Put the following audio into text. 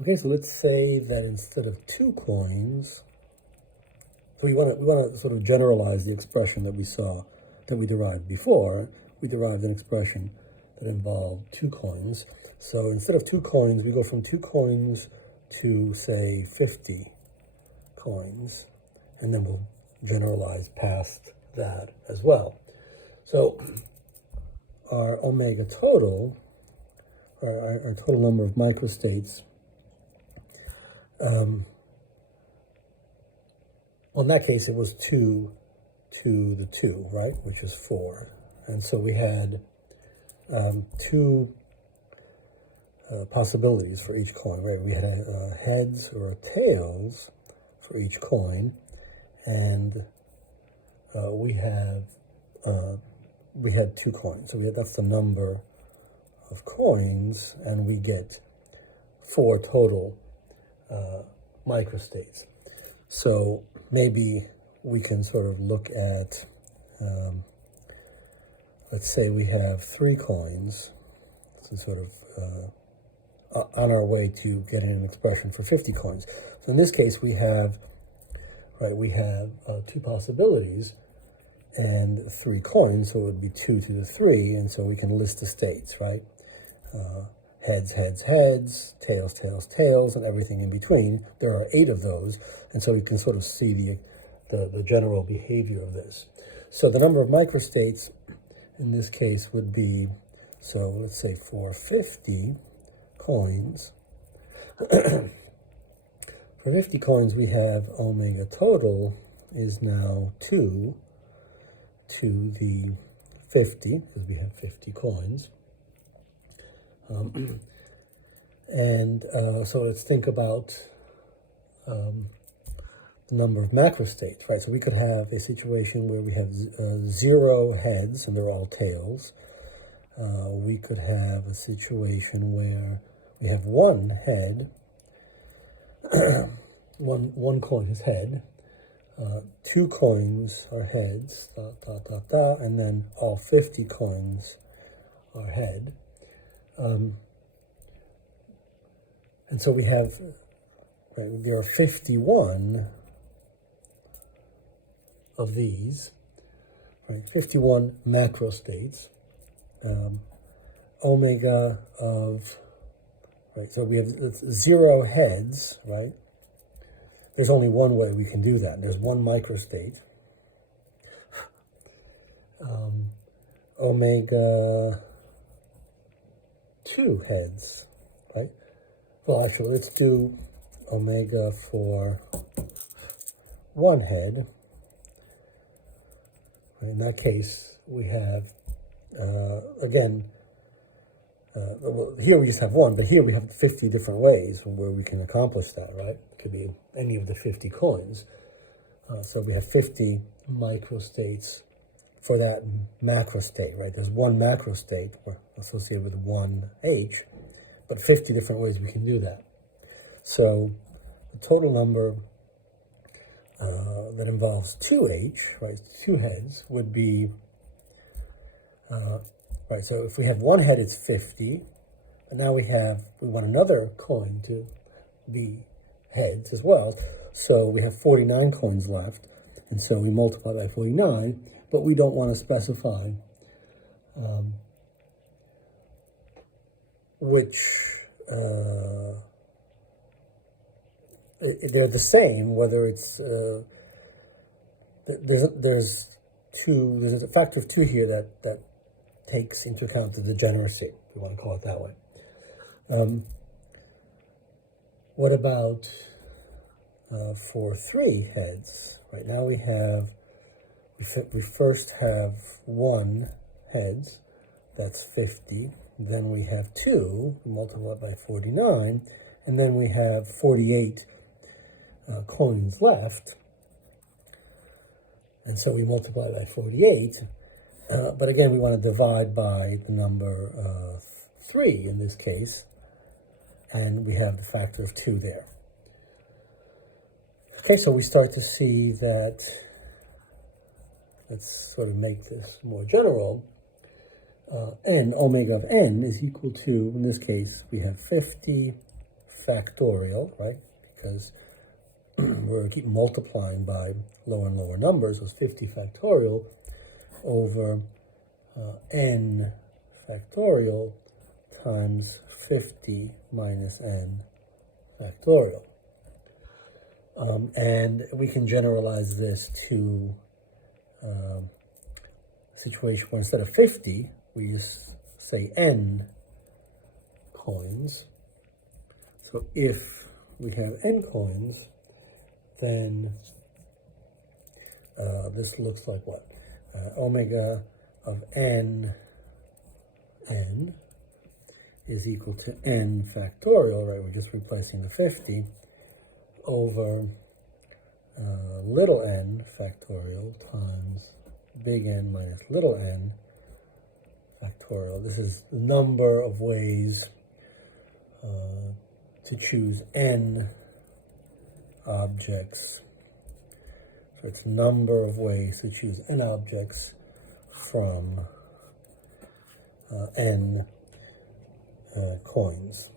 Okay, so let's say that instead of 2 coins, so we want to sort of generalize the expression that we saw, that we derived before. We derived an expression that involved 2 coins. So instead of 2 coins, we go from 2 coins to, say, 50 coins, and then we'll generalize past that as well. So our omega total, our total number of microstates, well, in that case, it was 2 to the 2, right, which is 4. And so we had 2 possibilities for each coin, right? We had a heads or a tails for each coin, and we had 2 coins. So that's the number of coins, and we get 4 total microstates. So maybe we can sort of look at, let's say we have 3 coins, so sort of on our way to getting an expression for 50 coins. So in this case, we have 2 possibilities and 3 coins, so it would be 2 to the 3, and so we can list the states, right? Heads, heads, heads, tails, tails, tails, and everything in between. There are 8 of those, and so we can sort of see the general behavior of this. So the number of microstates in this case would be, so let's say for 50 coins, for 50 coins we have omega total is now 2 to the 50, because we have 50 coins. So let's think about the number of macrostates, right? So we could have a situation where we have 0 heads and they're all tails. We could have a situation where we have 1 head, one coin is head, 2 coins are heads, and then all 50 coins are head. And so we have, right, there are 51 of these, right, 51 macrostates, omega of, right, so we have 0 heads, right? There's only one way we can do that. There's 1 microstate. Omega 2 heads, right? Well, actually, let's do omega for 1 head. In that case, we have, again, well, here we just have 1, but here we have 50 different ways where we can accomplish that, right? It could be any of the 50 coins. So we have 50 microstates for that macrostate, right? There's 1 macrostate associated with 1 H, but 50 different ways we can do that. So the total number that involves 2H, right, 2 heads, would be, right, so if we have 1 head, it's 50, but now we want another coin to be heads as well, so we have 49 coins left, and so we multiply by 49, but we don't want to specify which, they're the same, whether it's, there's a factor of 2 here that takes into account the degeneracy, if you want to call it that way. What about for 3 heads? Right now we first have 1 heads, that's 50. Then we have 2, multiplied by 49, and then we have 48 coins left. And so we multiply by 48, but again, we want to divide by the number 3 in this case, and we have the factor of 2 there. Okay, so we start to see that, let's sort of make this more general, n, omega of n is equal to, in this case, we have 50, factorial, right? Because we're keep multiplying by lower and lower numbers. So it's 50 factorial over n factorial times 50 minus n factorial. And we can generalize this to a situation where instead of 50, we just say n coins. So if we have n coins, then this looks like what? Omega of n is equal to n factorial, right? We're just replacing the 50 over little n factorial times big N minus little n factorial. This is the number of ways to choose n objects. So it's number of ways to choose n objects from n coins.